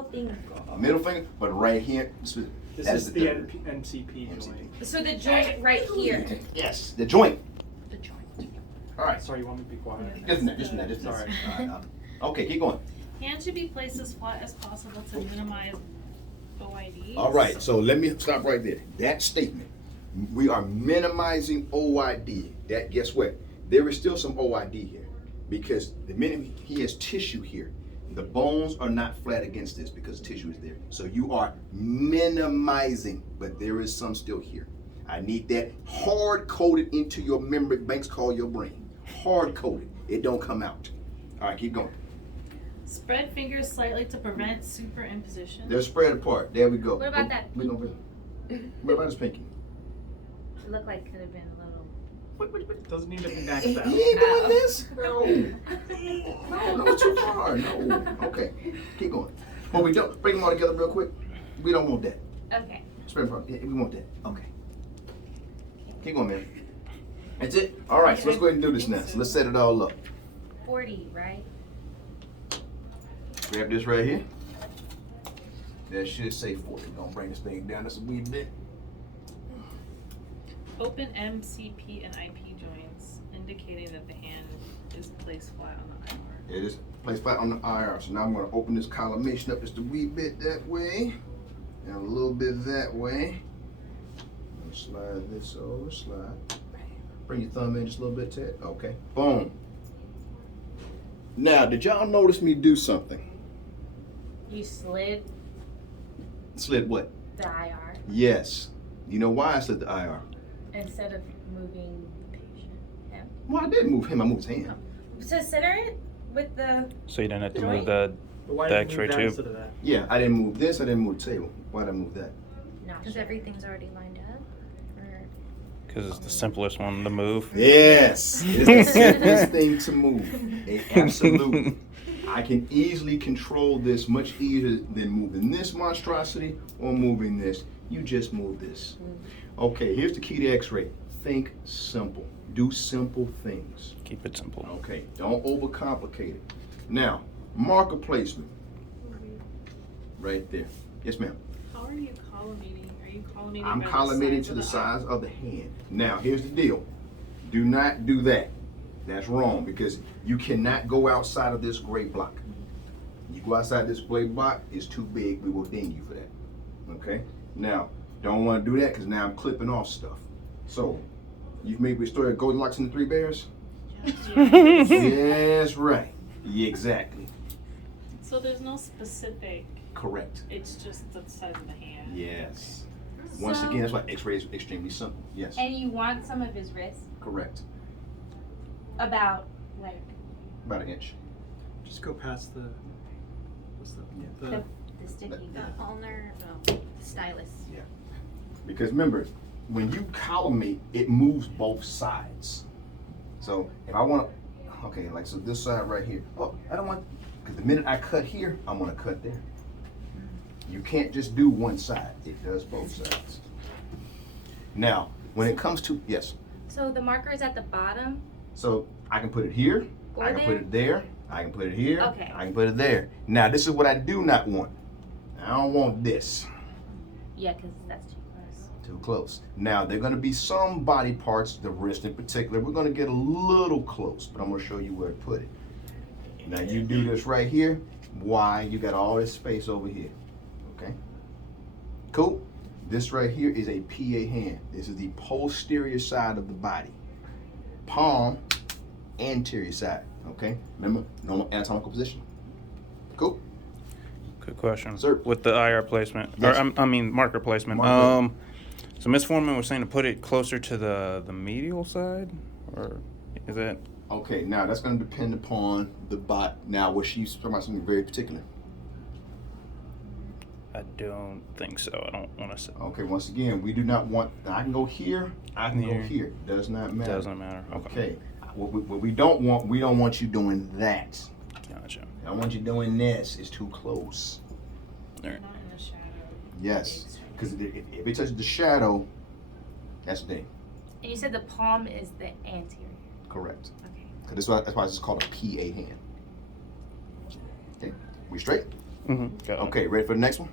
Finger. Middle finger, but right here. This is the MCP joint. So the joint right here. Yes, the joint. The joint. All right. Sorry, you want me to be quiet? Just that. Sorry. All right, okay, keep going. Hands should be placed as flat as possible to minimize OIDs. All right, so let me stop right there. That statement, we are minimizing OID. That, guess what? There is still some OID here because the minute he has tissue here, the bones are not flat against this because tissue is there. So you are minimizing, but there is some still here. I need that hard coded into your memory banks called your brain. Hard coded. It don't come out. All right, keep going. Spread fingers slightly to prevent superimposition. They're spread apart. There we go. What about that What about his pinky? It looked like it could have been a little. Doesn't need to be back He that. ain't doing this. No, too far. No. Okay, keep going. Well, we don't bring them all together real quick. We don't want that. Okay. Spread apart. Yeah, we want that. Okay. Keep going, man. That's it. All right. So let's go ahead and do this now. So let's set it all up. 40, right? Grab this right here. That should say 40. Gonna bring this thing down just a wee bit. Open MCP and IP joints, indicating that the hand is placed flat on the IR. It is placed flat on the IR. So now I'm going to open this collimation up just a wee bit that way and a little bit that way. I'm going to slide this over, slide. Bring your thumb in just a little bit, Ted. Okay. Boom. Now, did y'all notice me do something? You slid Slid what? the IR Yes. You know why I slid the IR? instead of moving the patient. Him. Well, I didn't move him. I moved his hand. So center it with the. So you didn't have to Joint? move the But why The did you X-ray move that tube. instead of that? Yeah, I didn't move this. I didn't move the table. Why did I move that? Because everything's already lined up. Or... because it's the simplest one to move. Yes, it's the simplest thing to move. Absolutely. I can easily control this much easier than moving this monstrosity or moving this. You just move this. Okay, here's the key to X-ray. Think simple. Do simple things. Keep it simple. Okay, don't overcomplicate it. Now, marker placement. Right there. Yes, ma'am. How are you collimating? Are you collimating? I'm by the collimating sides to of the the size of the hand. Now, here's the deal. Do not do that. That's wrong because you cannot go outside of this gray block. You go outside this gray block, it's too big. We will ding you for that. Okay? Now, don't want to do that because now I'm clipping off stuff. So, you've made the story of Goldilocks and the Three Bears? Yes, right. Yeah, exactly. So there's no specific. Correct. It's just the size of the hand. Yes. Once again, that's why X-ray is extremely simple. Yes. And you want some of his wrist Correct. about like About an inch. Just go past the. What's the? Yeah. the sticky. Yeah. ulnar, no, stylus. Because remember, when you collimate, it moves both sides. So if I want to, okay, like so this side right here. Oh, I don't want, because the minute I cut here, I'm going to cut there. You can't just do one side. It does both sides. Now, when it comes to, yes. So the marker is at the bottom. So I can put it here. Or I can there? put it there. I can put it here. Okay. I can put it there. Now, this is what I do not want. I don't want this. Yeah, because that's too close. Too close. Now, there are going to be some body parts, the wrist in particular, we're going to get a little close, but I'm going to show you where to put it. Now, you do this right here. Why? You got all this space over here. Okay? Cool? This right here is a PA hand. This is the posterior side of the body. Palm, anterior side. Okay? Remember, normal anatomical position. Cool? Good question. Sir. With the IR placement, Yes. or I mean marker placement. Marker. So Ms. Foreman was saying to put it closer to the medial side, or is that? Okay, now that's going to depend upon the bot. Now, was she talking about something very particular? I don't think so. I don't want to say. Okay, once again, we do not want, I can go here, I can go Here. here. Does not matter. Doesn't matter. Okay. What we don't want you doing that. Gotcha. I want you doing this. It's too close. All right. Not in the shadow. Yes. Because if it touches the shadow, that's the thing. And you said the palm is the anterior. Correct. Okay. Because that's why it's called a PA hand. Okay. We straight? Got it. Okay, ready for the next one?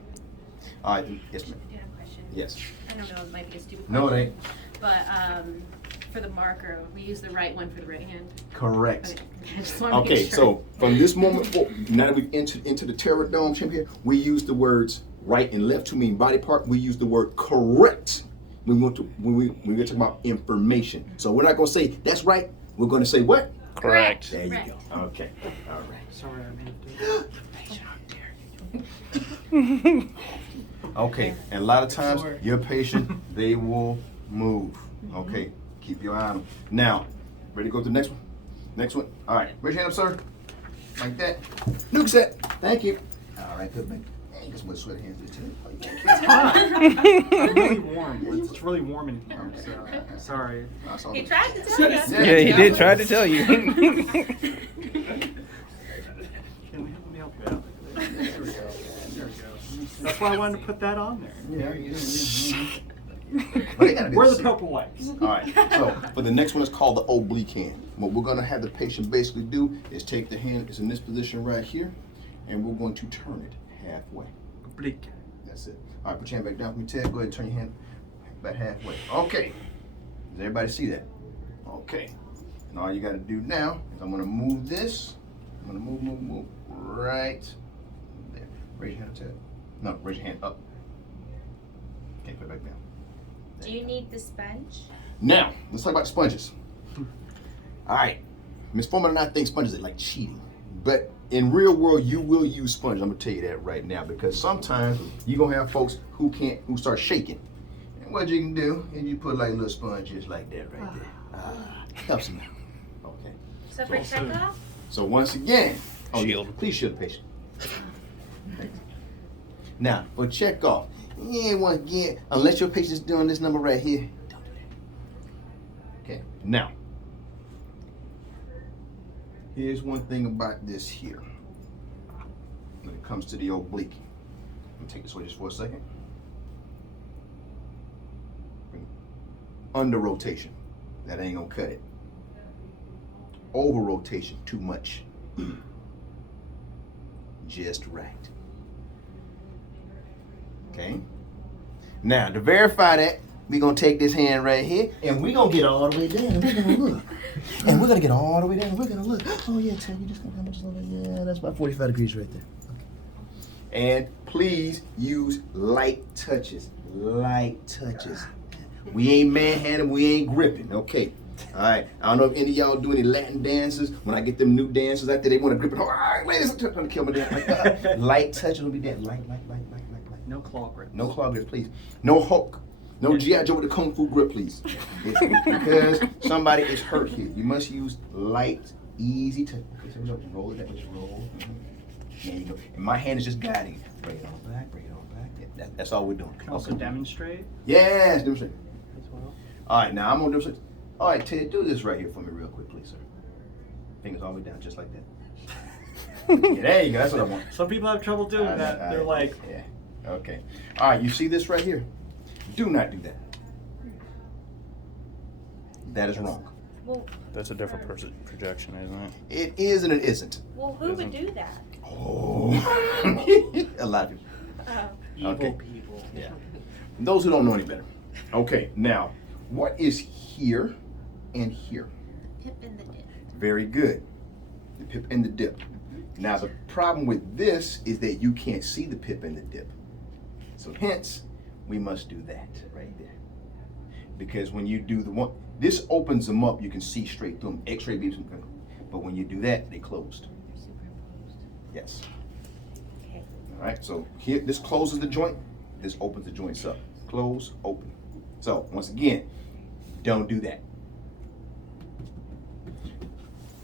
All right, yes, ma'am. I have a question. Yes. I don't know, it might be a stupid No, it question. ain't. But, for the marker, we use the right one for the right hand. Correct. Okay, I just want to Okay, make sure. so from this moment forward, now that we've entered into the Terror Dome champ here, we use the words right and left to mean body part. We use the word correct when we're talking about information. So we're not gonna say that's right. We're gonna say what? Correct. There you Correct. go. Okay. All right. Sorry, I made it. Okay, and a lot of times your patient, they will move. Okay, keep your eye on them. Now, ready to go to the next one? Next one. All right, raise your hand up, sir. Like that. Nuke set. Thank you. All right, good man. Hey, guess what? Sweaty hands did today. It's hot. It's really warm. It's really warm in here. So sorry. That's all He good. tried to tell you. Yeah, he did try to tell you. Can we help me help you out? There we go. There we go. That's why I wanted to put that on there. Yeah. Well, they gotta do Where are the same. purple wipes? All right, so for the next one is called the oblique hand. What we're gonna have the patient basically do is take the hand, it's in this position right here, and we're going to turn it halfway. Oblique. That's it. All right, put your hand back down for me, Ted. Go ahead and turn your hand back halfway. Okay. Does everybody see that? Okay. And all you gotta do now is I'm gonna move this. I'm gonna move right there. Raise your hand, Ted. No, raise your hand up. Okay, put it back down. Do you need the sponge? Now, let's talk about the sponges. All right, Miss Foreman and I think sponges are like cheating, but in real world, you will use sponges. I'm gonna tell you that right now because sometimes you're gonna have folks who start shaking. And what you can do is you put like little sponges like that right there. Helps them out. Okay. So for checkoff? So once again, Shield. Please shield the patient. Now, for check off, you ain't want to get, unless your patient's doing this number right here, don't do that. Okay, now, here's one thing about this here. When it comes to the oblique, let me take this away just for a second. Under rotation, that ain't gonna cut it. Over rotation, too much. Just right. Okay. Now to verify that, we're gonna take this hand right here and we're gonna get all the way down and we're gonna look. And we're gonna get all the way down and we're gonna look. Oh yeah, Ted, you just gonna come just a little bit. Yeah, that's about 45 degrees right there. Okay. And please use light touches. Light touches. We ain't manhandling, we ain't gripping. Okay. All right. I don't know if any of y'all do any Latin dances. When I get them new dancers out there, they want to grip it. All right, ladies, I'm trying to kill my dance. Like, light touches will be that. Light. No claw grips. No claw grips, please. No Hulk. No G.I. Joe with the Kung Fu grip, please. It's because somebody is hurt here. You must use light, easy touch. Okay, so we roll it that way. Just roll. There you go. And my hand is just guiding you. Bring it on back. Yeah, that's all we're doing. Can also demonstrate Yes, demonstrate. as well. All right, now I'm gonna demonstrate. All right, Ted, do this right here for me real quick, please, sir. Fingers all the way down, just like that. Yeah, there you go. That's what I want. Some people have trouble doing that. They're like, yeah. Okay. All right, you see this right here? Do not do that. That is wrong. Well, That's a different projection, isn't it? It is and it isn't. well, who would do that? Oh. A lot of people. evil Okay. people. Yeah. Those who don't know any better. Okay, now, what is here and here? Pip in the dip. Very good. The pip and the dip. Now, the problem with this is that you can't see the pip and the dip. So hence, we must do that right there. Because when you do the one, this opens them up, you can see straight through them. X-ray beams, but when you do that, they closed. They're superimposed. Yes. Okay. All right, so here, this closes the joint, this opens the joints up. Close, open. So, once again, don't do that.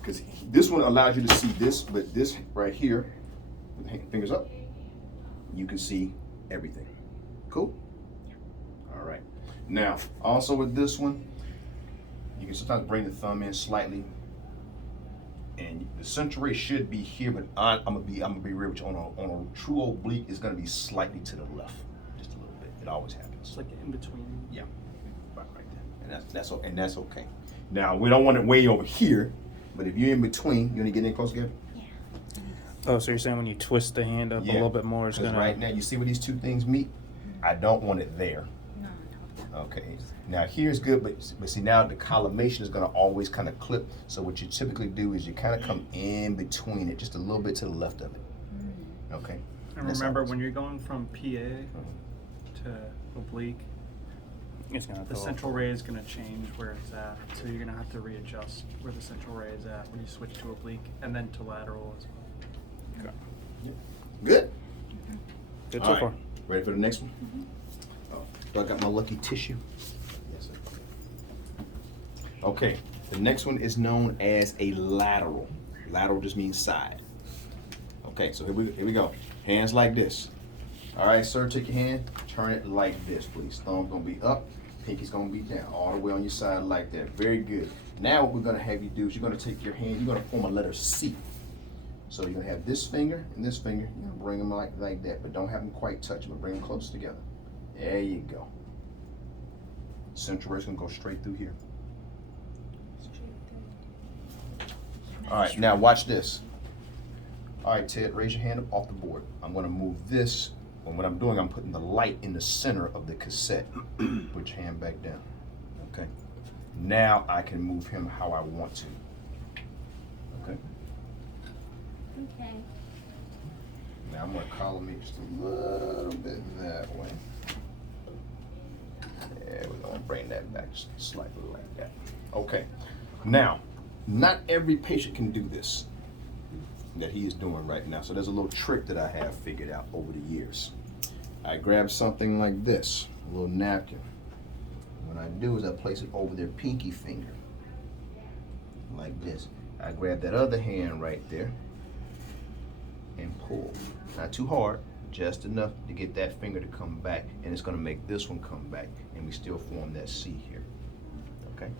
Because this one allows you to see this, but this right here, with the fingers up, you can see everything. Cool? All right. Now, also with this one, you can sometimes bring the thumb in slightly, and the center ray should be here, but I'm gonna be real with you. On a true oblique, it's gonna be slightly to the left, just a little bit. It always happens. It's like in between. Yeah, right there, and that's okay. Now we don't want it way over here, but if you're in between, you want to get in close, Gabby? Yeah. Oh, so you're saying when you twist the hand up a little bit more, it's 'Cause gonna. right now, you see where these two things meet? I don't want it there. No, no. Okay, now here's good, but see now the collimation is gonna always kind of clip. So what you typically do is you kind of come in between it, just a little bit to the left of it. Okay. And That's remember, all. when you're going from PA to oblique, It's gonna the fill up. central ray is going to change where it's at. So you're going to have to readjust where the central ray is at when you switch to oblique and then to lateral as well. Okay. Good. Good All so right. far. Ready for the next one? Oh, do I got my lucky tissue? Yes, sir. Okay, the next one is known as a lateral. Lateral just means side. Okay, so here we go. Hands like this. All right, sir, take your hand, turn it like this, please. Thumb's gonna be up, pinky's gonna be down, all the way on your side like that. Very good. Now what we're gonna have you do is you're gonna take your hand, you're gonna form a letter C. So you're gonna have this finger and this finger, you're gonna bring them like that, but don't have them quite touch, but bring them close together. There you go. Central ray's gonna go straight through here. All right, now watch this. All right, Ted, raise your hand up off the board. I'm gonna move this, and what I'm doing, I'm putting the light in the center of the cassette. Put your hand back down, okay? Now I can move him how I want to, okay? Okay. Now I'm gonna column it just a little bit that way. There, we're gonna bring that back just slightly like that. Okay, now, not every patient can do this that he is doing right now. So there's a little trick that I have figured out over the years. I grab something like this, a little napkin. What I do is I place it over their pinky finger, like this. I grab that other hand right there and pull. Not too hard, just enough to get that finger to come back, and it's gonna make this one come back, and we still form that C here, okay?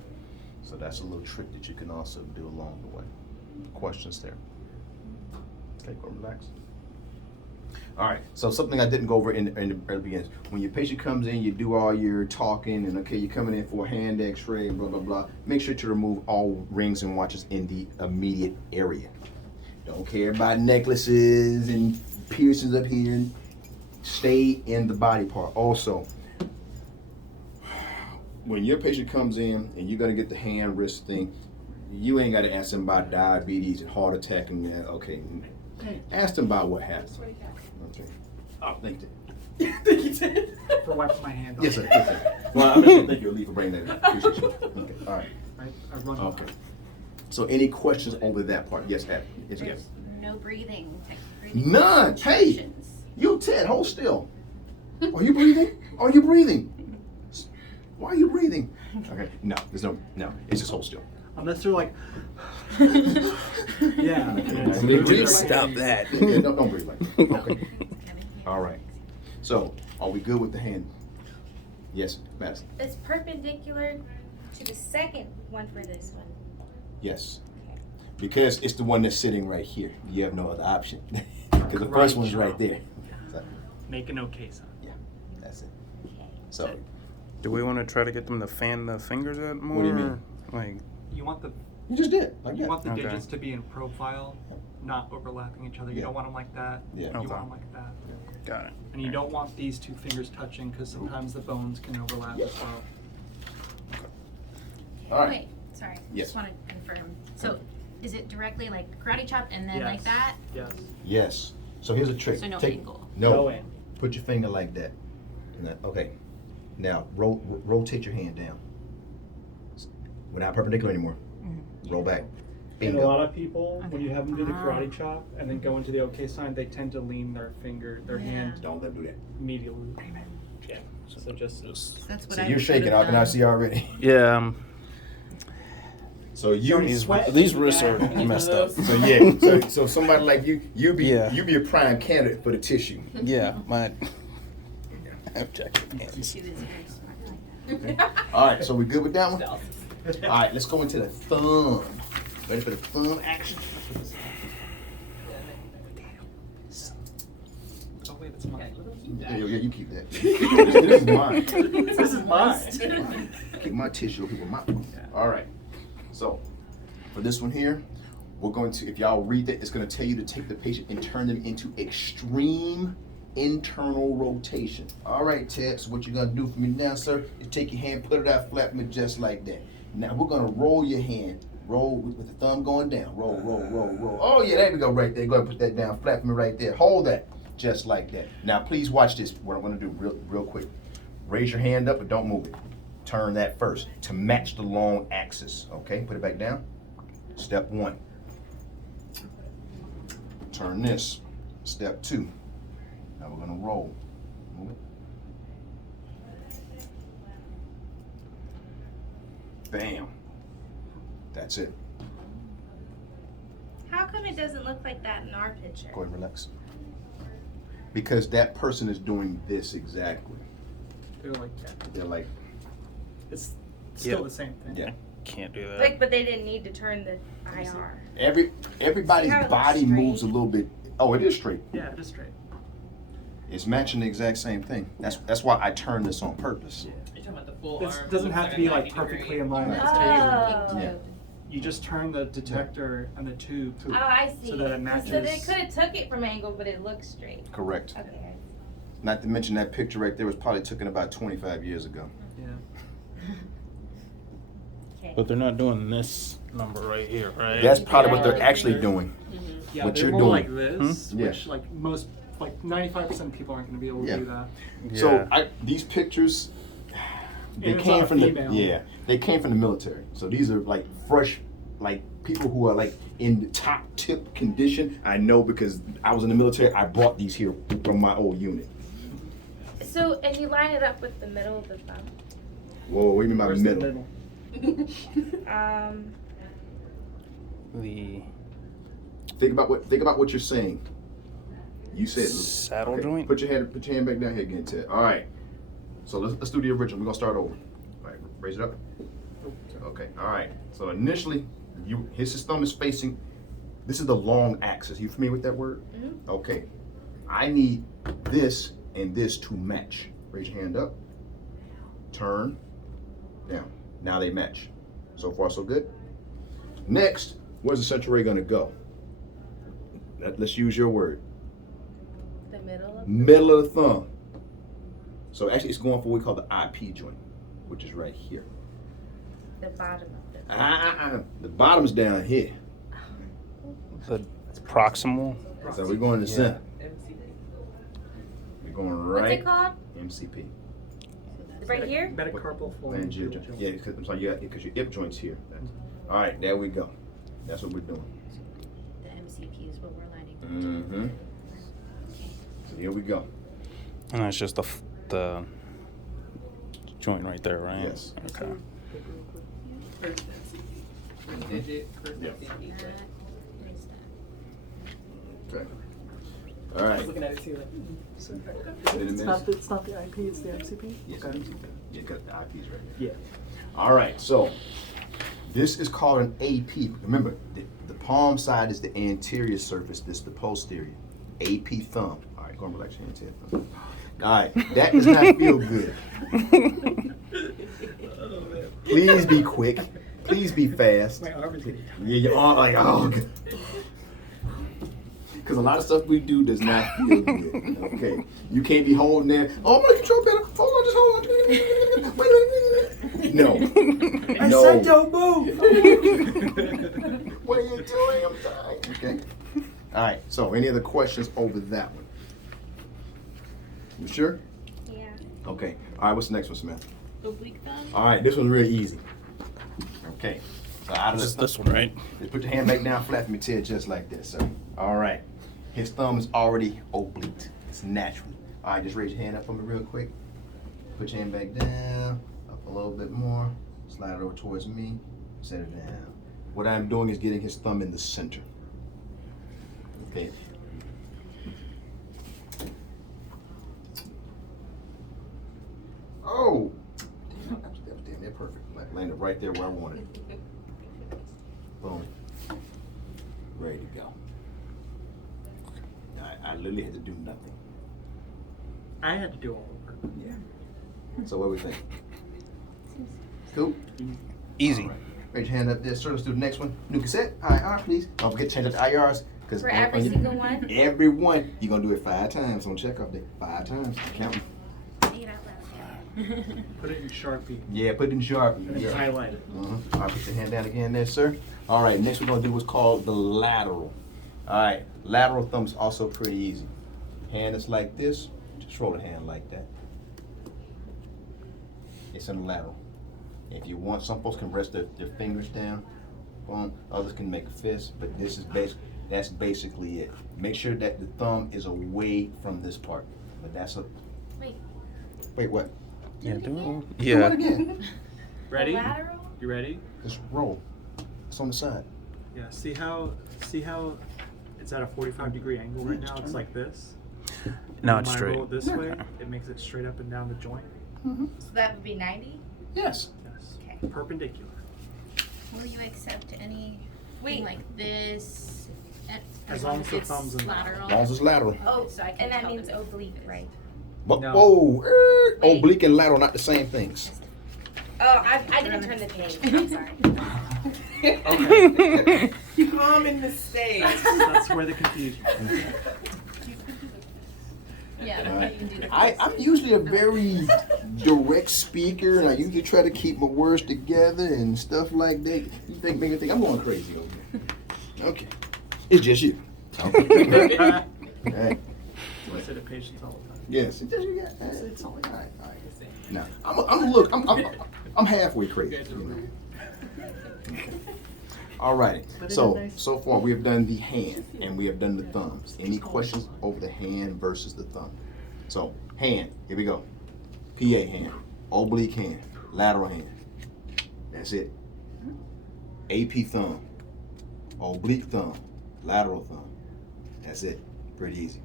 So that's a little trick that you can also do along the way. Questions there? Okay, go relax. All right, so something I didn't go over in the early beginning. When your patient comes in, you do all your talking, and okay, you're coming in for a hand x-ray, blah, blah, blah. Make sure to remove all rings and watches in the immediate area. Don't care about necklaces and piercings up here. Stay in the body part. Also, when your patient comes in and you're gonna get the hand wrist thing, you ain't gotta ask them about diabetes and heart attack and that. Okay, ask them about what happened. Okay. Oh, thank you. Thank you, Ted. For wiping my hand off. Yes, sir. Yes, sir. Well, I'm just gonna thank you, Lee, for bringing that up. Appreciate you. Okay. All right. I run Okay. So, any questions over that part? Yes, Abby. Yes, yes. There's no breathing. Breathing None. Hey, instructions. you, Ted, hold still. Are you breathing? Are you breathing? Why are you breathing? Okay. No, there's no. It's just hold still. Unless they're like, yeah. Please stop that. Yeah, don't breathe like that. Okay. All right. So, are we good with the hand? Yes, Madison. It's perpendicular to the second one for this one. Yes. Okay. Because it's the one that's sitting right here. You have no other option. Because the first one's right there. So, Make an okay sign. yeah, that's it. Okay. So, Do we want to try to get them to fan the fingers out more? What do you mean? Like, You want the you just did like you that. want the Okay. digits to be in profile, not overlapping each other. You Yeah. don't want them like that. Yeah. You Okay. want them like that. got it. And you don't want these two fingers touching because sometimes the bones can overlap as well. All right. Wait, sorry. Yes. Just want to confirm. So, is it directly like karate chop and then like Yes. that? Yes. Yes. So here's a trick. So no Take, angle. No. Go in. Put your finger like that. And that- okay. Now rotate your hand down. We're not perpendicular anymore. Roll back. And Bingo. a lot of people, when you have them do the karate chop and then go into the okay sign, they tend to lean their hand Don't let them do that. medially. Yeah. So just That's what So I you're would shaking. have I can I done. see already. Yeah, So you. these wrists are messed up. So yeah. So somebody like you be Yeah. you be a prime candidate for the tissue. Yeah, my objective hands. She was very smart like that. All right. So we good with that one? All right. Let's go into the thumb. Ready for the thumb action? oh wait, it's mine. Yeah, you keep that. This is mine. This is mine. Keep my tissue over my. All right. So for this one here, we're going to, if y'all read that, it's going to tell you to take the patient and turn them into extreme internal rotation. All right, Ted, so what you're going to do for me now, sir, is take your hand, put it out flat for me just like that. Now we're going to roll your hand. Roll with the thumb going down. Roll, roll, roll, roll. Oh, yeah, there we go right there. Go ahead and put that down flat for me right there. Hold that just like that. Now, please watch this. What I'm going to do real quick. Raise your hand up, but don't move it. Turn that first to match the long axis. Okay, put it back down. Step 1. Turn this. Step 2. Now we're going to roll. Move it. Bam. That's it. How come it doesn't look like that in our picture? Go ahead, relax. Because that person is doing this exactly. They're like that. They're like, It's still Yeah. the same thing. yeah. Can't do that. Like, but they didn't need to turn the IR. Everybody's See how it looks body straight? moves a little bit. Oh, it is straight. Yeah, it is straight. It's matching the exact same thing. That's why I turned this on purpose. Yeah. You're talking about the full This arm. doesn't looks have like to a be like 90 degree. perfectly in line with the Oh. table. Yeah. You just turn the detector and the tube Oh, I see. so that it So matches. they could have took it from an angle, but it looks straight. Correct. Okay. Not to mention that picture right there was probably taken about 25 years ago. Yeah. Okay. But they're not doing this number right here, right? That's probably what they're Yeah. actually doing. Yeah, What they're you're more doing. like this, Hmm? Yeah. which like most, like 95% of people aren't going to be able to Yeah. do that. So these pictures, they And it's came on a from the female. they came from the military. So these are like fresh, like people who are like in the top tip condition. I know because I was in the military. I brought these here from my old unit. So, and you line it up with the middle of the thumb. Whoa, what do you mean by Where's middle? the middle? The Think about what you're saying. You said saddle joint? Put your hand back down here again, Ted. All right. So let's do the original. We're gonna start over. All right, raise it up. Okay. All right. So initially, his thumb is facing. This is the long axis. You familiar with that word? Mhm. Okay. I need this and this to match. Raise your hand up. Turn. Down. Now they match. So far, so good. Next, where's the central ray gonna go? Let's use your word. The middle of Middle of the thumb. So actually it's going for what we call the IP joint, which is right here. the bottom of the The bottom's down here. the proximal. So we're going to the Yeah. center. We're going What's right it called? MCP. Right here? Metacarpal Phalangeal joint. Yeah, because I'm sorry, because your hip joint's here. All right, there we go. That's what we're doing. The MCP is what we're lining up. Mm-hmm. So here we go. And that's just the joint right there, right? Yes. Okay. Yeah. Okay. All I right. was looking at it too. Like, It's in a it's minute. not the IP, it's the MCP. Yes, Okay. yeah, because the IP's right there. Yeah. All right, so this is called an AP. Remember, the palm side is the anterior surface. This is the posterior. AP thumb. All right, go and relax your hands here. All right, that does not feel good. Please be quick. Please be fast. My arm is getting Yeah, your arm like oh. Because a lot of stuff we do does not feel good. Okay, you can't be holding there. Oh, I'm gonna control better. Hold on, just hold on. Wait. No. I No. said don't move. What are you doing? I'm dying. Okay. All right. So, any other questions over that one? You sure? Yeah. Okay. All right. What's the next one, Samantha? Oblique thumb. All right. This one's real easy. Okay. So out of This is the this one, right? just put your hand back down flat for me, Ted, just like this, sir. All right. His thumb is already oblique. It's natural. All right. Just raise your hand up for me real quick. Put your hand back down. Up a little bit more. Slide it over towards me. Set it down. What I'm doing is getting his thumb in the center. Okay. Oh! Damn, they're perfect. Like landed right there where I wanted it. Boom. Ready to go. I literally had to do nothing. I had to do all the work. Yeah. So what do we think? Cool? Easy. All right. Raise your hand up there, sir. Let's do the next one. New cassette, IR, please. Don't forget to change up the IRs. Because For every single one? Every one. You're going to do it 5 times on checkoff day. 5 times. Count 'em. Say it out loud. Put it in Sharpie Yeah, put it in Sharpie. and Yeah. highlight it. All right, put your hand down again there, sir. All right, next we're going to do what's called the lateral. All right, lateral thumb is also pretty easy. Hand is like this. Just roll the hand like that. It's in the lateral. If you want, some folks can rest their fingers down. Boom. Others can make a fist, but this is that's basically it. Make sure that the thumb is away from this part. But that's a. Wait. Wait, what? Yeah, do Do it yeah. again. Ready? Lateral? You ready? Just roll. It's on the side. Yeah. See how it's at a 45-degree angle right now? It's like this. No, When it's I straight. roll it this way, it makes it straight up and down the joint. So that would be 90? Yes. Yes. Okay. Perpendicular. Will you accept any Wait. like this? As long as the it's thumb's in lateral. As long as it's lateral. Oh, so I can and that tell means the oblique, difference. right? But, No. whoa, Wait. oblique and lateral not the same things. Oh, I didn't turn the page. I'm sorry. Okay. Common mistake. That's where the confusion. Yeah, All right. you can do the I'm usually a very direct speaker, and I usually try to keep my words together and stuff like that. You make me think I'm going crazy over here. Okay, it's just you. Okay. All right. I say to patients all the time. Yes, it's just you. It's all right. All right. Now I'm halfway crazy. You know. Okay. All righty. So far we have done the hand and we have done the thumbs. Any questions over the hand versus the thumb? So hand, here we go. PA hand, oblique hand, lateral hand. That's it. AP thumb, oblique thumb, lateral thumb. That's it. Pretty easy.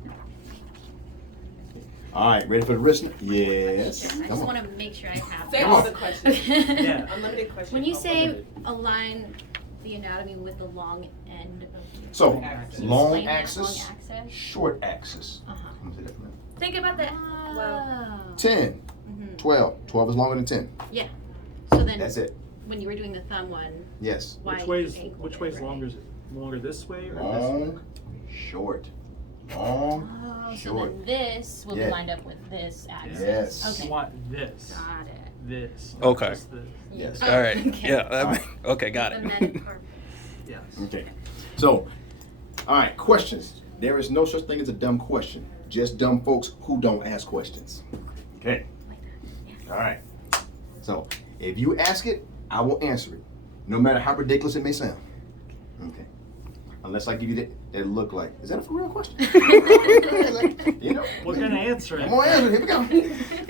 All right, ready for the wrist? Yes. I Come just on. want to make sure I have Say Come all on. the questions. Yeah. Unlimited questions. When you say align the anatomy with the long end of the So, Can you long explain that? axis, Long axis? short axis. Uh-huh. Let me say that for a minute. Think about that. Well, Oh. 10, Mhm. 12. 12 is longer than 10. Yeah. So then, That's it. when you were doing the thumb one, Yes. why Which you way's angled which it, way's right? longer? Is it longer this way or this way? Long, short. Long, Oh, so short. then this will Yeah. be lined up with this axis. Yes. You Okay. want this. Got it. This. Okay. Just this. Yes. Oh, All right. okay. Yeah. Okay, got The it. metacarpal. Yes. Okay. So, all right, questions. There is no such thing as a dumb question. Just dumb folks who don't ask questions. Okay. All right. So, if you ask it, I will answer it, no matter how ridiculous it may sound. Okay. Unless I give you that look like, is that a for real question? Like, you know, We're gonna answer it. I'm gonna answer it.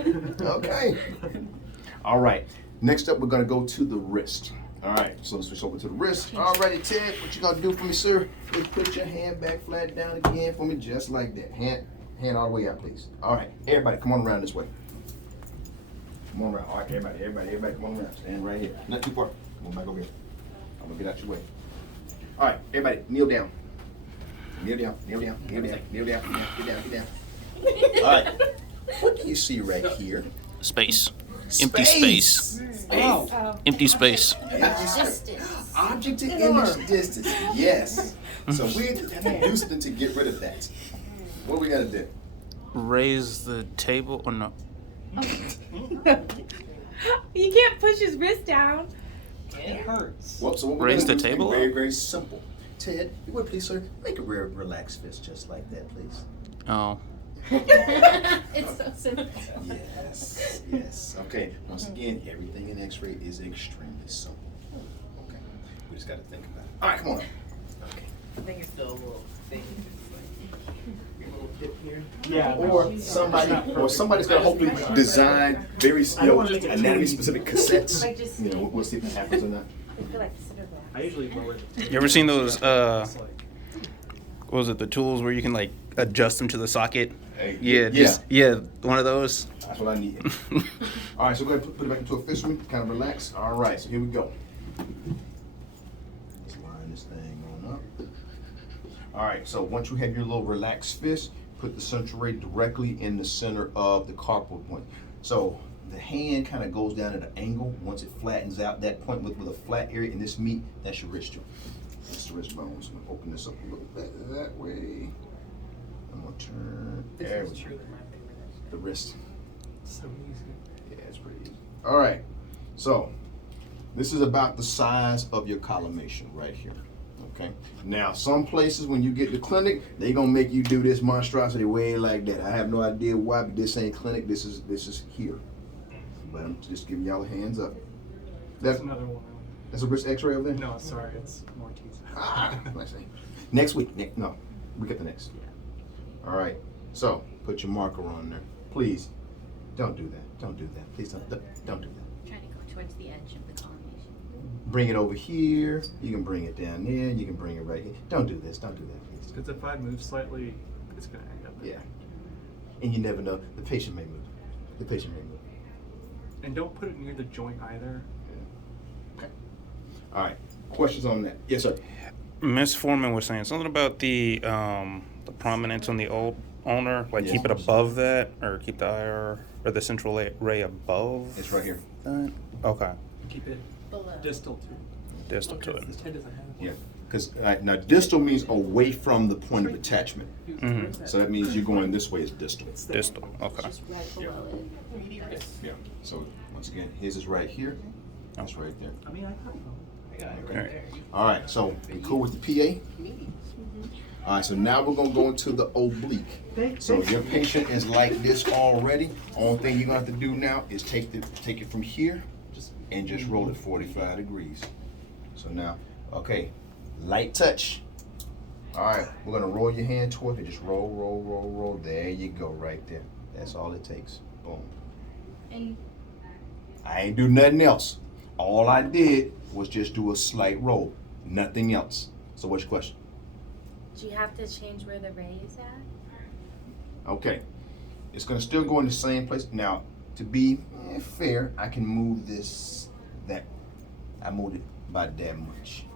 Here we go. Okay. All right. Next up, we're gonna go to the wrist. All right. So let's switch over to the wrist. All righty, Ted. What you gonna do for me, sir? Just put your hand back flat down again for me, just like that. Hand all the way out, please. All right. Everybody, come on around this way. Come on around. All right, everybody, come on around. Stand right here. Not too far. Come on back over here. I'm gonna get out your way. All right, everybody, kneel down. Kneel down, kneel down, kneel down, kneel down, get down, get down. All right. What do you see right here? Space. Empty space. Oh. Empty space. Distance. Object to image distance. Yes. So we have to do something to get rid of that. What we gotta do? Raise the table or no? you can't push his wrist down. It hurts. Well, so what we're Raise gonna the do is table very, up? very simple. Ted, you would please, sir, make a real relaxed fist just like that, please. Oh. It's so simple. Yes, yes. Okay, once again, everything in X-ray is extremely simple. Okay, we just gotta think about it. All right, come on. I think it's still a little thing. A little dip here. Yeah. Or somebody's gonna hopefully design very anatomy specific cassettes. You know, we'll see if that happens or not. I feel like cinder blocks. I usually lower the You ever seen those? It's like, What was it? The tools where you can like adjust them to the socket. Hey, Yeah. One of those. That's what I need. All right, so go ahead and put it back into a fist one, kind of relax. All right, so here we go. Let's line this thing on up. All right, so once you have your little relaxed fist, put the central ray directly in the center of the carpal point. So the hand kind of goes down at an angle. Once it flattens out, that point with a flat area in this meat, that's your wrist joint. That's the wrist bone. So I'm gonna open this up a little bit that way. I'm gonna turn. There This we is go. truly my favorite. The wrist. So easy. Yeah, it's pretty easy. All right. So this is about the size of your collimation right here. Okay. Now, some places when you get to clinic, they gonna make you do this monstrosity way like that. I have no idea why, but this ain't clinic. This is here. But I'm just giving y'all a hands up. That's That's another one. a wrist X-ray over there. No, sorry, it's more teeth. Ah, I see. Next week. No, we get the next. All right. So put your marker on there, please. Don't do that. Don't do that. Please don't do that. Trying to go towards the edge of the collimation. Bring it over here. You can bring it down there. You can bring it right here. Don't do this. Don't do that, please. Because if I move slightly, it's gonna end up there. Yeah. And you never know. The patient may move. The patient may move. And don't put it near the joint either. Okay. All right. Questions on that? Yes, sir. Miss Foreman was saying something about the prominence on the old owner, like Yes. keep it above that, or keep the IR or the central ray above. It's right here. that? Okay, Keep it Below. distal to. distal to it. This head doesn't have Yeah. Because now distal means away from the point of attachment. Mhm. So that means you're going this way is distal. Distal. Okay. Just right below it. Yeah. So once again, his is right here. That's right there. I mean, I got it. I got it right Alright. there. All right. So you cool with the PA? All right. So now we're gonna go into the oblique. So your patient is like this already. Only thing you're gonna have to do now is take it from here and just roll it 45 degrees. So now, okay, light touch. All right, we're gonna roll your hand toward it. Just roll, roll, roll, roll. There you go, right there. That's all it takes. Boom. And I ain't do nothing else. All I did was just do a slight roll, nothing else. So what's your question? Do you have to change where the ray is at? Okay, it's gonna still go in the same place. Now, to be fair, I can move that. I moved it by that much.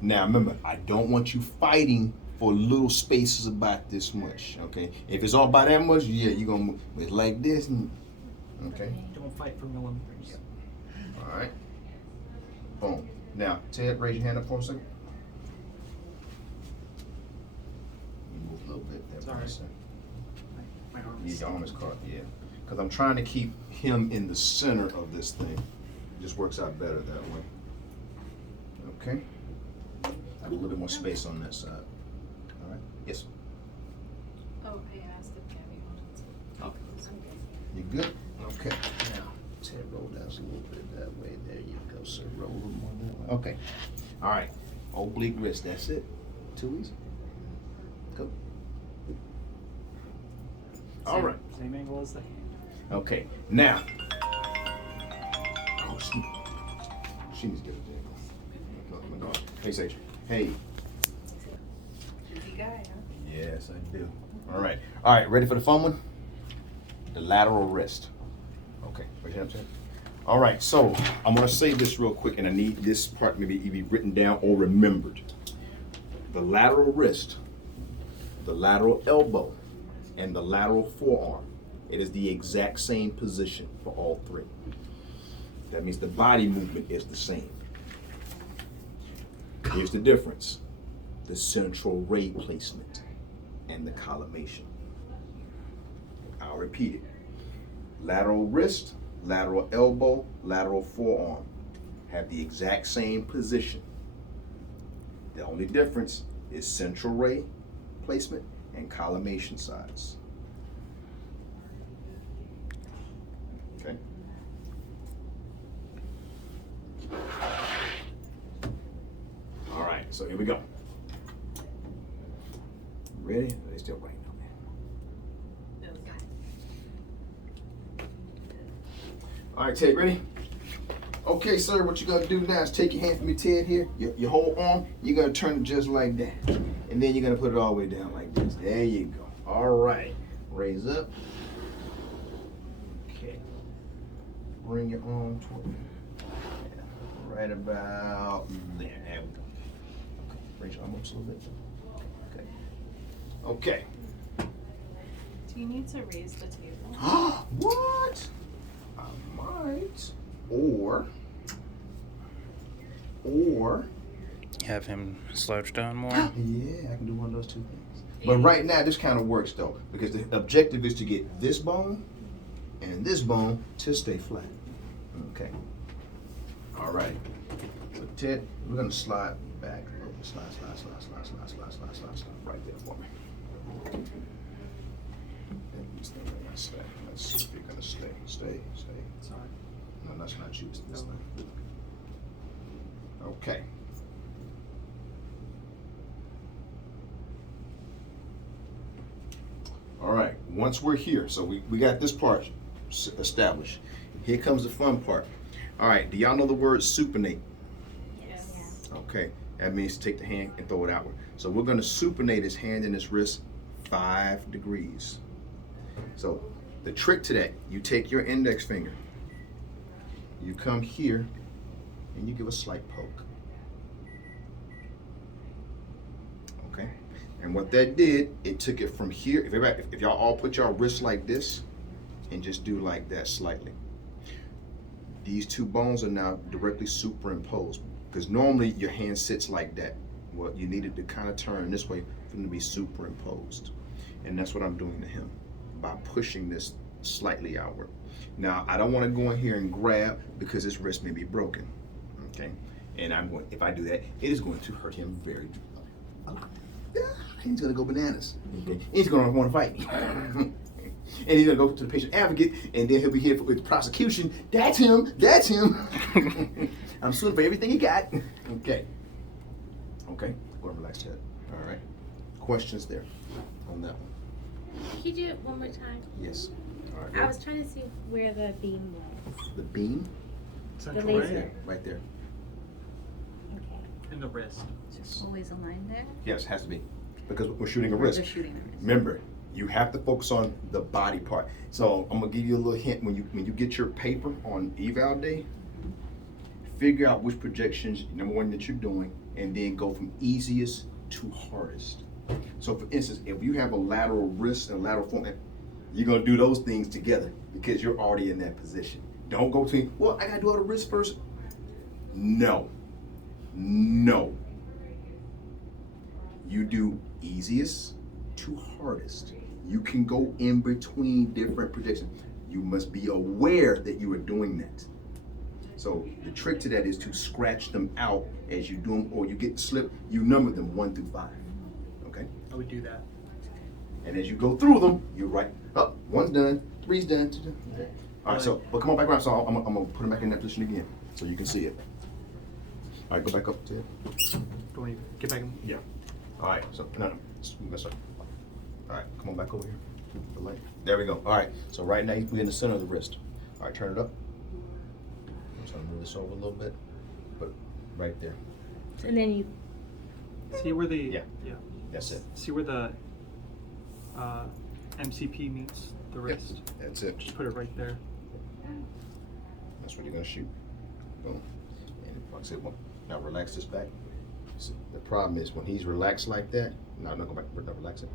Now remember, I don't want you fighting for little spaces about this much, okay? If it's all by that much, yeah, you're gonna move. But it's like this, okay? Don't fight for millimeters. All right. Boom. Now, Ted, raise your hand up for a second. Move a little bit there for a Sorry. second. My arm Yeah, is your arm is caught, yeah. Because I'm trying to keep him in the center of this thing. It just works out better that way. Okay. Have a little bit more space on that side. All right. Yes. Oh, I asked if Gabby wanted to. You good? Okay. Now, Ted, roll down just a little bit that way. There you go, sir. Roll a little more that way. Okay. All right. Oblique wrist. That's it. Too easy. Go. All right. Same angle as the hand. Okay. Now. Oh, she needs to get a jingle. Oh, my God. Hey, Sage. Hey. Busy guy, huh? Yes, I do. All right. All right. Ready for the fun one? The lateral wrist. Okay. Raise your hand, Ted. All right. So I'm going to say this real quick, and I need this part maybe either written down or remembered. The lateral wrist, the lateral elbow, and the lateral forearm. It is the exact same position for all three. That means the body movement is the same. Here's the difference: the central ray placement and the collimation. I'll repeat it. Lateral wrist, lateral elbow, lateral forearm have the exact same position. The only difference is central ray placement and collimation size. Okay. All right, so here we go. Ready? They still waiting on me. All right, Ted, ready? Okay, sir, what you gotta do now is take your hand from your Ted here, your whole arm, you're gonna turn it just like that. And then you're gonna put it all the way down like this. There you go. All right, raise up. Okay. Bring your arm toward right about there. There we go. Okay, raise your arm up just a little bit. Okay. Okay. Do you need to raise the table? What? right. Or Have him slouch down more. yeah, I can do one of those two things. But right now, this kind of works though, because the objective is to get this bone and this bone to stay flat. Okay. All right. So Ted, we're gonna slide back a little bit. Slide. Right there for me. Let's see if you're gonna stay. Sorry. No, that's not you. It's this thing. Okay. All right. Once we're here, so we got this part established. Here comes the fun part. All right. Do y'all know the word supinate? Yes. Okay. That means take the hand and throw it outward. So we're going to supinate his hand and his wrist 5 degrees. So the trick to that, you take your index finger, you come here, and you give a slight poke. Okay? And what that did, it took it from here. If y'all all put your wrists like this and just do like that slightly, these two bones are now directly superimposed. Because normally your hand sits like that. Well, you need it to kind of turn this way for them to be superimposed. And that's what I'm doing to him by pushing this slightly outward. Now, I don't want to go in here and grab because his wrist may be broken. Okay? And if I do that, it is going to hurt him very a lot. He's going to go bananas. Okay? He's going to want to fight me. And he's gonna go to the patient advocate, and then he'll be here with prosecution. That's him. I'm suing for everything he got. Okay. Go and relax, Ted. All right. Questions there on that one? Can you do it one more time? Yes. All right. I was trying to see where the beam was. The beam Central laser. right there, right there. Okay. in the wrist. Always aligned there? Yes, has to be because we're shooting a wrist. They're shooting a wrist. Remember, you have to focus on the body part. So I'm gonna give you a little hint when you get your paper on eval day. Figure out which projections, number one, that you're doing, and then go from easiest to hardest. So for instance, if you have a lateral wrist and a lateral forearm, you're gonna do those things together because you're already in that position. Don't go to, well, I gotta do all the wrist first. No. You do easiest to hardest. You can go in between different projections. You must be aware that you are doing that. So the trick to that is to scratch them out as you do them, or you get slip, you number them 1 through 5. Okay? I would do that. And as you go through them, you write, oh, 1's done, 3's done, 2's done. Okay. All right, so, but come on back around, so I'm gonna put them back in that position again, so you can see it. All right, go back up to it. Do we get back in? Yeah. All right, so, no, that's right. All right, come on back over here. The light. There we go. All right, so right now we're in the center of the wrist. All right, turn it up. I'm trying to move this over a little bit, but right there. And then you. See where the Yeah. That's it. See where the MCP meets the wrist. That's it. Just put it right there. That's what you're gonna shoot. Boom. And like I said, now relax this back. So the problem is when he's relaxed like that, no, go back, not relaxing.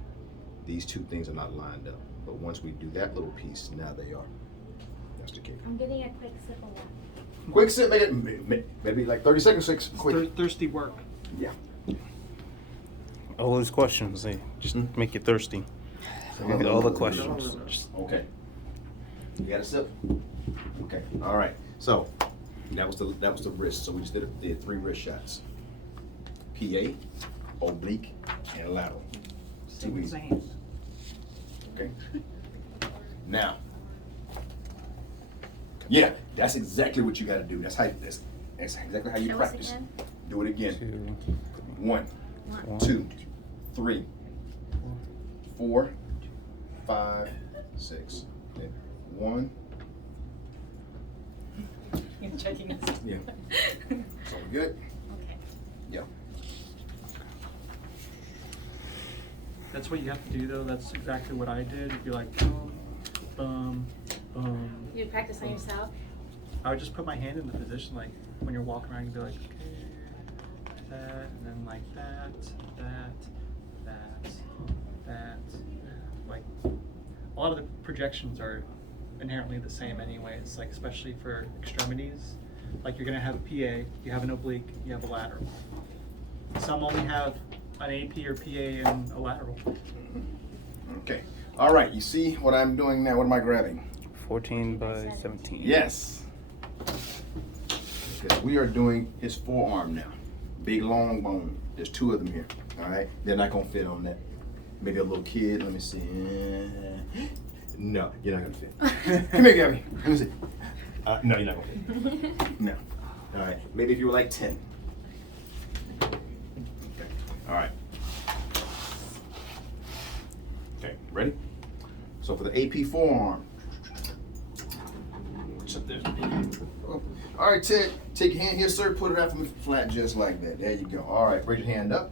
These two things are not lined up. But once we do that little piece, now they are. That's the kick. I'm getting a quick sip of water. Quick sip, maybe like 30 seconds, quick. Thirsty work. Yeah. All those questions, they just make you thirsty. All the questions. Okay. You got a sip? Okay. All right. So that was the wrist. So we just did 3 wrist shots. PA, oblique, and lateral. Too easy. Okay. Now. Yeah, that's exactly what you got to do. That's exactly how you Show us practice. again. Do it again. 1, 2, 3, 4, 5, 6. Then 1. You're checking us. Yeah. So we good? Okay. Yeah. That's what you have to do, though. That's exactly what I did. You'd be like, boom, boom, boom. You practice on yourself? I would just put my hand in the position, like when you're walking around, you'd be like, okay, that, and then like that. Like a lot of the projections are inherently the same anyways, like especially for extremities. Like you're gonna have a PA, you have an oblique, you have a lateral. Some only have an AP or PA and a lateral. Okay. All right. You see what I'm doing now? What am I grabbing? 14 by 17. Yes. Because we are doing his forearm now. Big long bone. There's two of them here. All right. They're not gonna fit on that. Maybe a little kid. Let me see. No, you're not gonna fit. Come here, Gabby. Let me see. No, you're not gonna fit. No. All right. Maybe if you were like 10. Okay. All right. Okay. Ready? So for the AP forearm. What's up there? Oh. All right, Ted. Take your hand here, sir. Put it out for me flat, just like that. There you go. All right. Raise your hand up.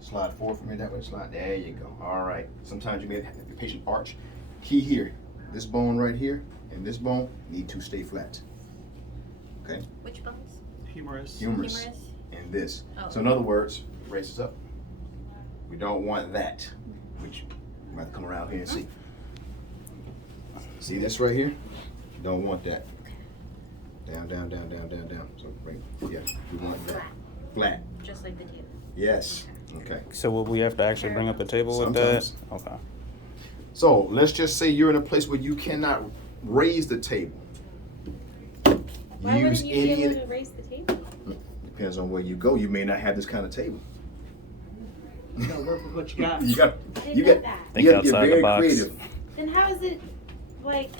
Slide forward for me that way. Slide. There you go. All right. Sometimes you may have the patient arch. Key here. This bone right here and this bone need to stay flat. Okay. Which bones? Humerus. Humerus. And this. Oh. So in other words, raise this up. We don't want that. Which you might have to come around here and see. See this right here? Don't want that. Down, down, down, down, down, down. So right. Yeah. We want that. Flat. Just like the table. Yes. Okay. So will we have to actually bring up the table with that? Okay. So let's just say you're in a place where you cannot raise the table. Why Use wouldn't you be any. able to raise the table? Depends on where you go. You may not have this kind of table. You gotta work with what you got. You got. I didn't You know got. that. Think You're outside the very box. creative. Then how is it like?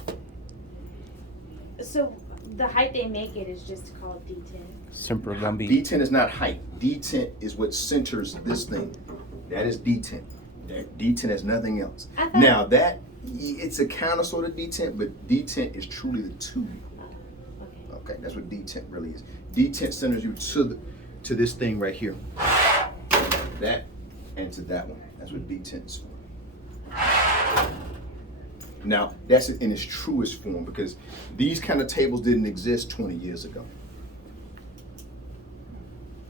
So the height they make it is just called D10. Simper Gumby. D10 is not height. D10 is what centers this thing. That is D10. That D10 has nothing else. I thought- Now that it's a kind of sort of D10, but D10 is truly the tube. Okay. Okay, that's what D10 really is. D10 centers you to this thing right here. That and to that one. That's what D10 is for. Now, that's in its truest form because these kind of tables didn't exist 20 years ago.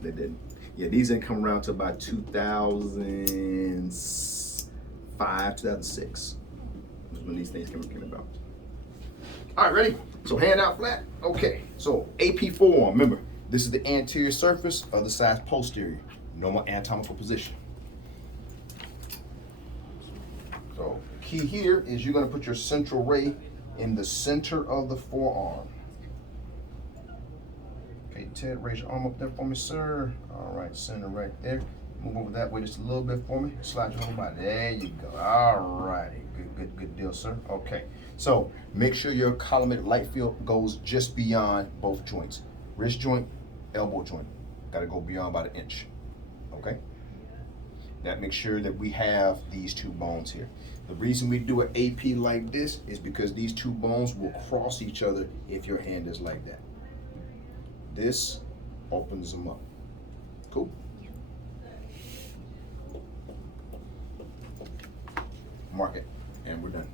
They didn't. Yeah, these didn't come around to about 2005, 2006. Was when these things came about. All right, ready? So hand out flat. Okay, so AP forearm. Remember, this is the anterior surface, other side's posterior. Normal anatomical position. So key here is you're gonna put your central ray in the center of the forearm. Okay, Ted, raise your arm up there for me, sir. All right, center right there. Move over that way just a little bit for me. Slide your whole body. There you go. All righty. Good deal, sir. Okay. So make sure your collimated light field goes just beyond both joints. Wrist joint, elbow joint. Gotta go beyond about 1 inch. Okay? That makes sure that we have these two bones here. The reason we do an AP like this is because these two bones will cross each other if your hand is like that. This opens them up. Cool? Mark it, and we're done.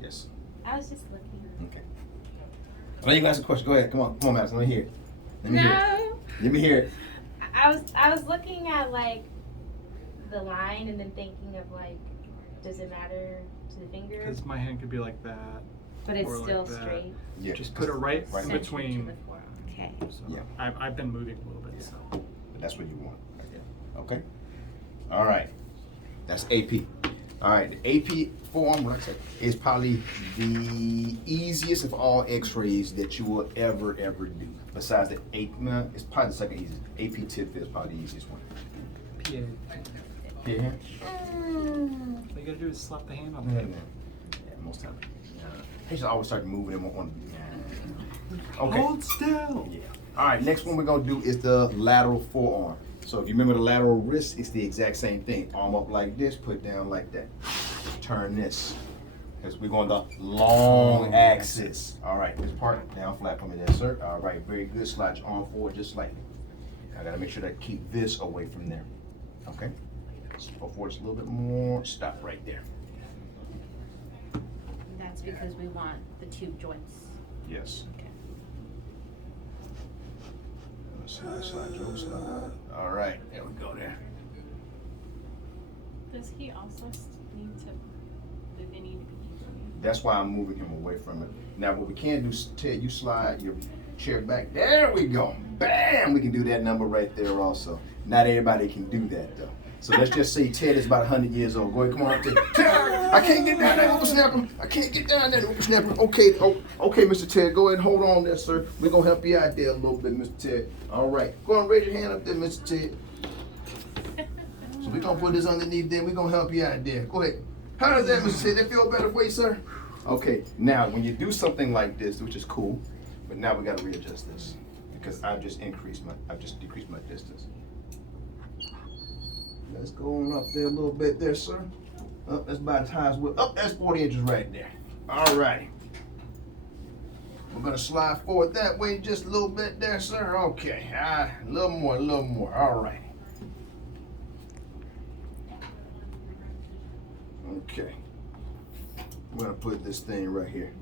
Yes. I was just looking. Okay. I know you guys have a question. Go ahead. Come on, Madison. Let me hear it. Let me hear it. No. Let me hear it. I was looking at like the line and then thinking of like, does it matter to the finger? Because my hand could be like that. But it's or like still that. straight. Yeah. Just put it right in Central between. to the forearm. Okay. So Yeah. I've been moving a little bit. So. But that's what you want. Okay. All right. That's AP. All right. The AP forearm, like I said, is probably the easiest of all X-rays that you will ever do. Besides the AP, no, it's probably the second easiest. AP tip is probably the easiest one. PA. Yeah. All you gotta do is slap the hand on the Yeah, table. most times. Patients always start moving and want to. Okay. Hold still. Yeah. All right. Next one we're gonna do is the lateral forearm. So if you remember the lateral wrist, it's the exact same thing. Arm up like this, put down like that. Turn this. Because we're going the long axis. All right, this part down flat for me there, sir. All right, very good. Slide your arm forward just slightly. I gotta make sure that I keep this away from there. Okay? Just go forward just a little bit more. Stop right there. That's because we want the two joints. Yes. Okay. Slide, Joe, slide. All right, there we go there. Does he also need to move That's why I'm moving him away from it. Now, what we can do is, Ted, you slide your chair back. There we go. Bam! We can do that number right there also. Not everybody can do that, though. So let's just say Ted is about 100 years old. Go ahead, come on up, Ted. Ted, I can't get down there, whippersnapper. I can't get down there, whippersnapper. Okay, okay, Mr. Ted, go ahead and hold on there, sir. We're going to help you out there a little bit, Mr. Ted. All right. Go on, raise your hand up there, Mr. Ted. So we're going to put this underneath there. We're going to help you out there. Go ahead. How does that, Mr. Ted? That feel better for you, sir? Okay, now when you do something like this, which is cool, but now we got to readjust this because I've just decreased my distance. Let's go on up there a little bit there, sir. Up, that's about as high as that's 40 inches right there. All right. We're gonna slide forward that way just a little bit there, sir. Okay, a little more, all right. Okay. We're gonna put this thing right here.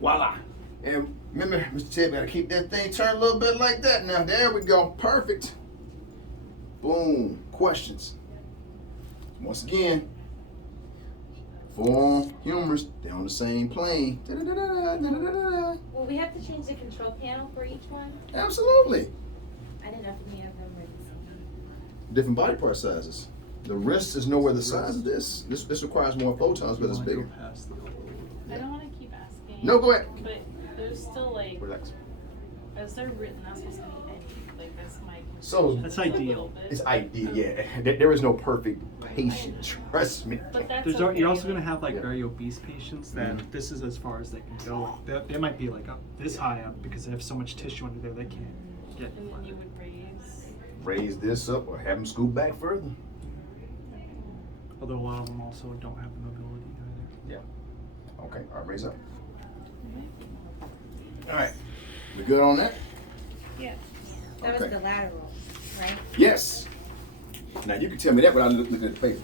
Voila. And remember, Mr. Ted, gotta keep that thing turned a little bit like that now. There we go, perfect. Boom, questions. Once again, forearm, humerus, they're on the same plane. Will we have to change the control panel for each one? Absolutely. I didn't know if any of them were the same. Different body part sizes. The wrist is nowhere the size of this. This requires more photons, but it's bigger. I don't want to keep asking. No, go ahead. But there's still like, Relax. is there written not supposed to be any? Like that's my. So That's a little ideal. bit. it's ideal, yeah. There is no perfect patient, trust me. But that's There's okay. you're also gonna have like Yeah. very obese patients that this is as far as they can go. They might be like up this high up because they have so much tissue under there they can't get. And then you would raise. Raise this up or have them scoot back further. Although a lot of them also don't have the mobility either. Yeah. Okay, all right, raise up. All right, we good on that? Yeah. That Okay. was the lateral, right? Yes. Now you can tell me that without looking at the paper.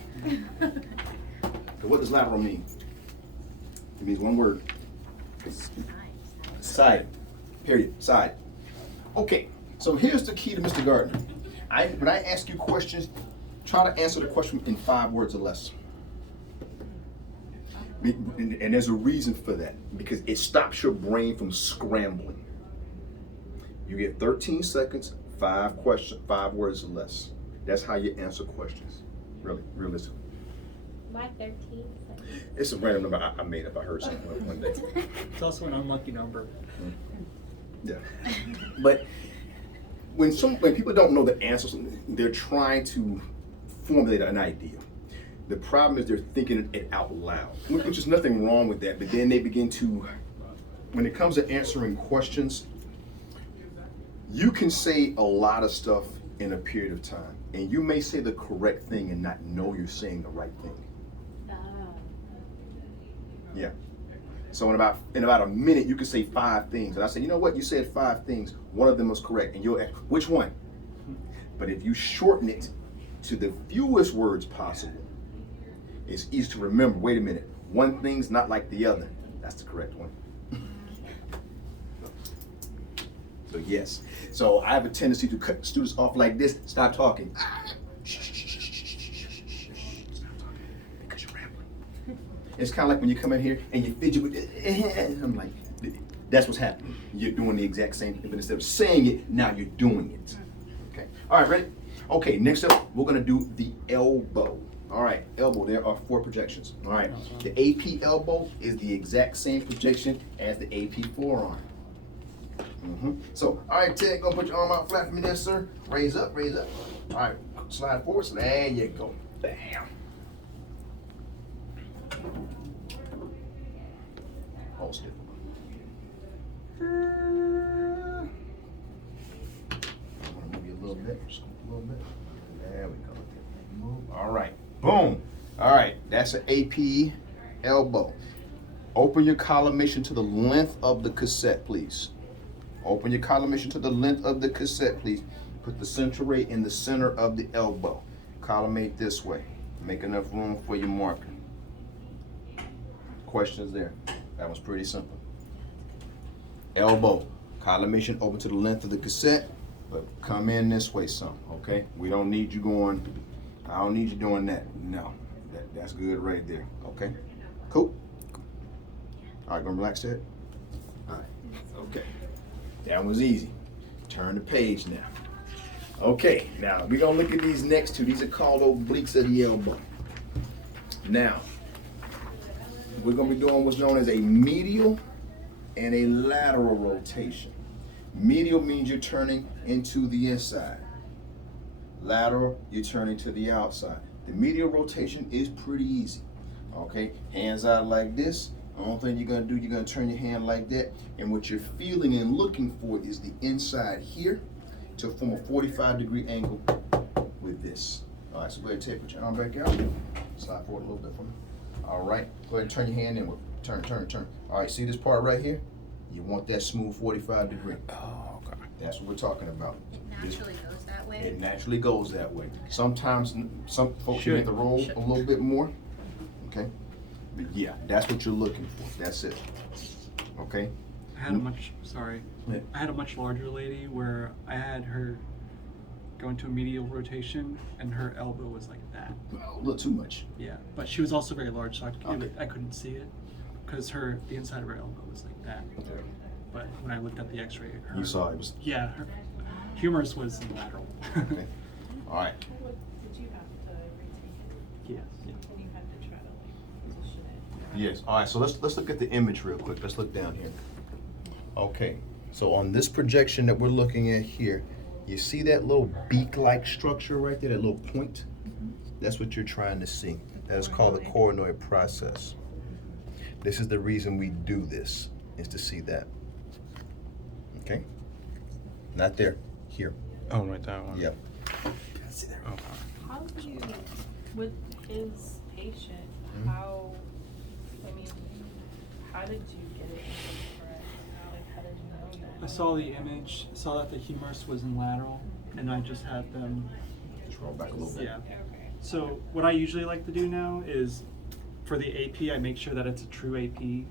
So what does lateral mean? It means one word. Side. Period. Side. Okay. So here's the key to Mr. Gardner. When I ask you questions, try to answer the question in 5 words or less. And there's a reason for that, because it stops your brain from scrambling. You get 13 seconds, 5 words or less. That's how you answer questions. Really, realistically. Why 13? It's a random number I made up. I heard something one day. It's also an unlucky number. Yeah. But when people don't know the answers, they're trying to formulate an idea. The problem is they're thinking it out loud, which is nothing wrong with that. But then they begin to, when it comes to answering questions, you can say a lot of stuff in a period of time, and you may say the correct thing and not know you're saying the right thing. Yeah. So in about a minute, you can say 5 things, and I say, you know what? You said 5 things. One of them was correct, and you'll ask, which one? But if you shorten it to the fewest words possible, it's easy to remember. Wait a minute. One thing's not like the other. That's the correct one. So yes. So I have a tendency to cut students off like this. Stop talking. Stop talking. Because you're rambling. It's kind of like when you come in here and you fidget with it. I'm like, that's what's happening. You're doing the exact same thing, but instead of saying it, now you're doing it. Okay. All right, ready? Okay, next up, we're going to do the elbow. All right, elbow, there are 4 projections. All right, the AP elbow is the exact same projection as the AP forearm. So, all right, Ted, go put your arm out flat for me there, sir. Raise up, raise up. All right, slide forward, so there you go. Bam. Hold still. I'm gonna move you a little bit, just a little bit. There we go. Move. All right, boom. All right, that's an AP elbow. Open your collimation to the length of the cassette, please. Open your collimation to the length of the cassette, please. Put the center ray in the center of the elbow. Collimate this way. Make enough room for your marker. Questions there? That was pretty simple. Elbow. Collimation open to the length of the cassette, but come in this way some, okay? We don't need you going, I don't need you doing that. No, that's good right there, okay? Cool? All right, gonna relax that? All right, okay. That was easy. Turn the page now. Okay, now we're gonna look at these next two. These are called obliques of the elbow. Now, we're gonna be doing what's known as a medial and a lateral rotation. Medial means you're turning into the inside. Lateral, you're turning to the outside. The medial rotation is pretty easy. Okay, hands out like this. The only thing you're gonna do, you're gonna turn your hand like that, and what you're feeling and looking for is the inside here to form a 45-degree angle with this. All right, so go ahead and put your arm back out. Slide forward a little bit for me. All right, go ahead and turn your hand inward. Turn, turn, turn. All right, see this part right here? You want that smooth 45-degree. Oh, okay. That's what we're talking about. It naturally goes that way. It naturally goes that way. Sometimes some folks Should. get the roll a little bit more. Okay, but yeah, that's what you're looking for. That's it. Okay. I had a much, sorry, Yeah. I had a much larger lady where I had her go into a medial rotation and her elbow was like that. A little too much. Yeah, but she was also very large, so Okay. I couldn't see it because the inside of her elbow was like that. But when I looked at the X-ray, her, You saw it was. yeah, her humerus was lateral. Okay. All right. Did you have to retake it? Yes. And you had to try to like position it? Yes. All right. So let's look at the image real quick. Let's look down here. Okay. So on this projection that we're looking at here, you see that little beak-like structure right there, that little point? That's what you're trying to see. That is called the coronoid process. This is the reason we do this, is to see that. Okay? Not there. Here. Oh, right, that one. Yep. Okay. How did you, with his patient, Mhm. how did you get it correct? How did you know that? I saw the image, saw that the humerus was in lateral, and I just had them. Just roll back a little bit. Yeah. Okay. So what I usually like to do now is, for the AP, I make sure that it's a true AP,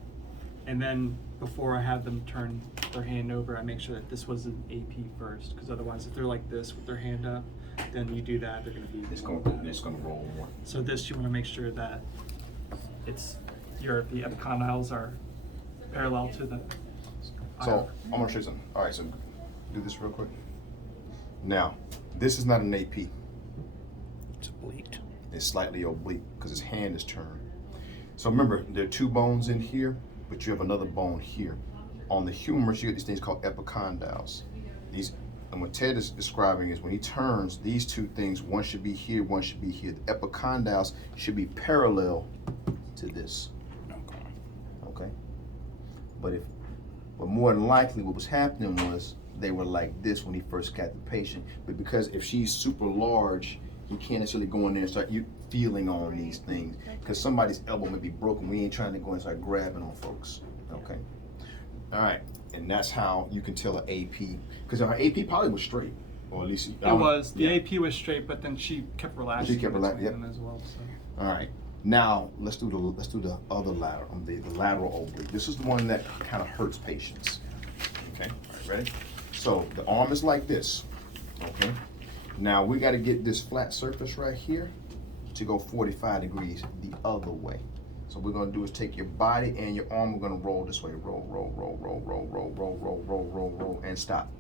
and then before I have them turn their hand over, I make sure that this was an AP first, because otherwise, if they're like this with their hand up, then you do that, they're going to be. It's gonna roll more. So this, you want to make sure that it's the epicondyles are parallel to the. So I'm gonna show you something. All right, so do this real quick. Now, this is not an AP. It's oblique. It's slightly oblique because his hand is turned. So remember, there are two bones in here, but you have another bone here. On the humerus, you get these things called epicondyles. And what Ted is describing is when he turns, these two things, one should be here, one should be here. The epicondyles should be parallel to this. Okay. Okay? But more than likely what was happening was they were like this when he first got the patient. But because if she's super large, you can't necessarily go in there and start feeling on these things. Because somebody's elbow may be broken. We ain't trying to go and start grabbing on folks. Okay? All right. And that's how you can tell an AP. Because her AP probably was straight. Or at least It was. The AP was straight, but then she kept relaxing. She kept relaxing, between yep. them as well. So. All right. Now let's do the other lateral, the lateral oblique. This is the one that kind of hurts patients. Okay. All right. Ready? So the arm is like this. Okay. Now we got to get this flat surface right here to go 45 degrees the other way. So what we're gonna do is take your body and your arm. We're gonna roll this way. Roll, roll, roll, roll, roll, roll, roll, roll, roll, roll, roll, and stop.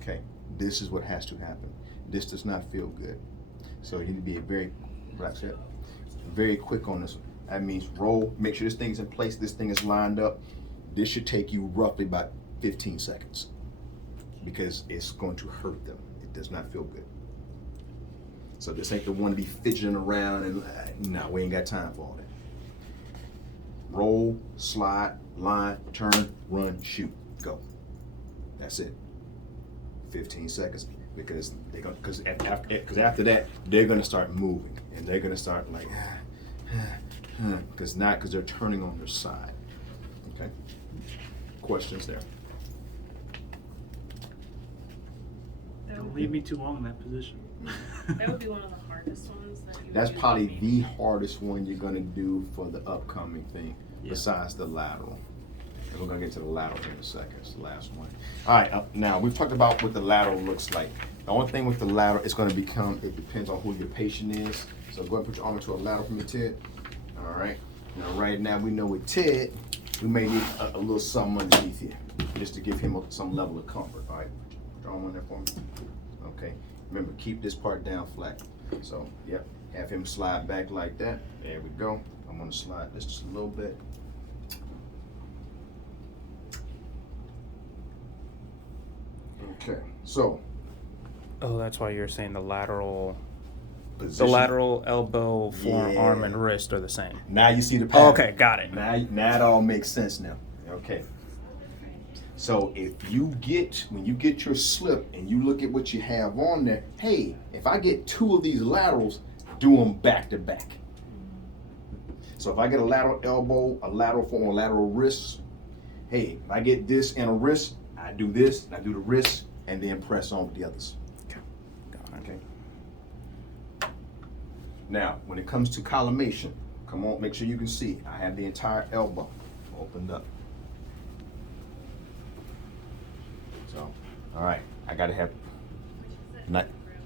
Okay. This is what has to happen. This does not feel good. So you need to be very quick on this one. That means roll, make sure this thing's in place, this thing is lined up. This should take you roughly about 15 seconds because it's going to hurt them. It does not feel good. So this ain't the one to be fidgeting around and no, we ain't got time for all that. Roll, slide, line, turn, run, shoot, go. That's it. 15 seconds because after that they're gonna start moving and they're gonna start like because they're turning on their side. Okay. Questions there? Don't leave me too long in that position. That would be one of the hardest ones that you That's would do. probably the hardest one you're gonna do for the upcoming thing, Yeah. besides the lateral. And we're gonna get to the lateral in a second. It's the last one. All right. Now we've talked about what the lateral looks like. The only thing with the lateral, it's gonna become. It depends on who your patient is. So go ahead and put your arm into a lateral for me, Ted. All right. Now right now we know with Ted, we may need a little something underneath here, just to give him some level of comfort. All right, draw one there for me. Okay, remember, keep this part down flat. So, yep, have him slide back like that. There we go. I'm gonna slide this just a little bit. Okay, so Oh, that's why you're saying the lateral position. elbow, forearm, Yeah. and wrist are the same. Now you see the pattern. Oh, okay, got it. Now it all makes sense now. Okay. So when you get your slip and you look at what you have on there, hey, if I get 2 of these laterals, do them back to back. So if I get a lateral elbow, a lateral forearm, a lateral wrist, hey, if I get this and a wrist, I do this, and I do the wrist, and then press on with the others. Okay. Now, when it comes to collimation, come on, make sure you can see. I have the entire elbow opened up. So, all right, I gotta have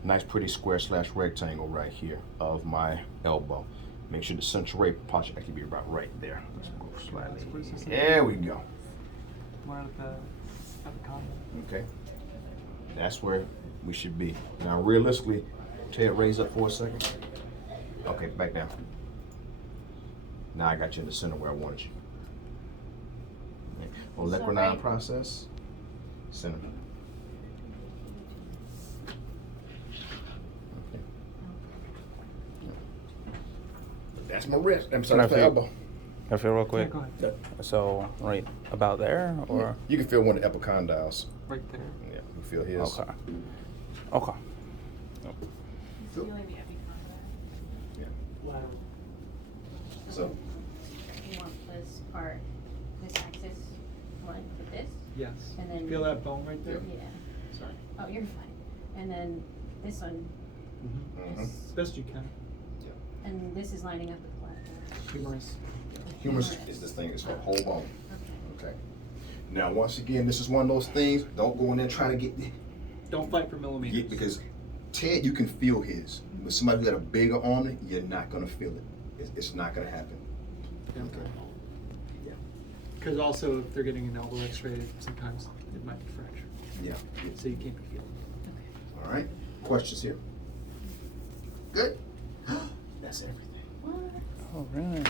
nice pretty square / rectangle right here of my elbow. Make sure the central rate posture actually be about right there. Let's go slightly. There we go. More at the collar. Okay. That's where we should be. Now, realistically, Ted, raise up for a second. Okay, back down. Now I got you in the center where I wanted you. Molecular right. process, center. Okay. That's my wrist. I'm sorry, Can I that's my feel- elbow. Can I feel real Yeah, quick? go ahead. So right about there, or You can feel one of the epicondyles. Right there. Yeah, you feel his. okay, okay. Feeling the epicondyle. Yeah. So, You want this part, this axis aligned with this? Yes. And then- Feel that bone right there? Yeah. Sorry. Oh, you're fine. And then this one, Mm-hmm. mhm. Best you can. and this is lining up with what? Humorous. Humerus is this thing. It's called whole bone. Okay. Okay. Now, once again, this is one of those things. Don't go in there trying to Don't fight for millimeters. because Ted, you can feel his. With somebody who got a bigger arm, you're not gonna feel it. It's not gonna happen. Yeah. Okay. Yeah. Because also, if they're getting an elbow X-ray, sometimes it might be fractured. Yeah. So you can't be feeling. All right. Questions here? Good. That's everything. All right.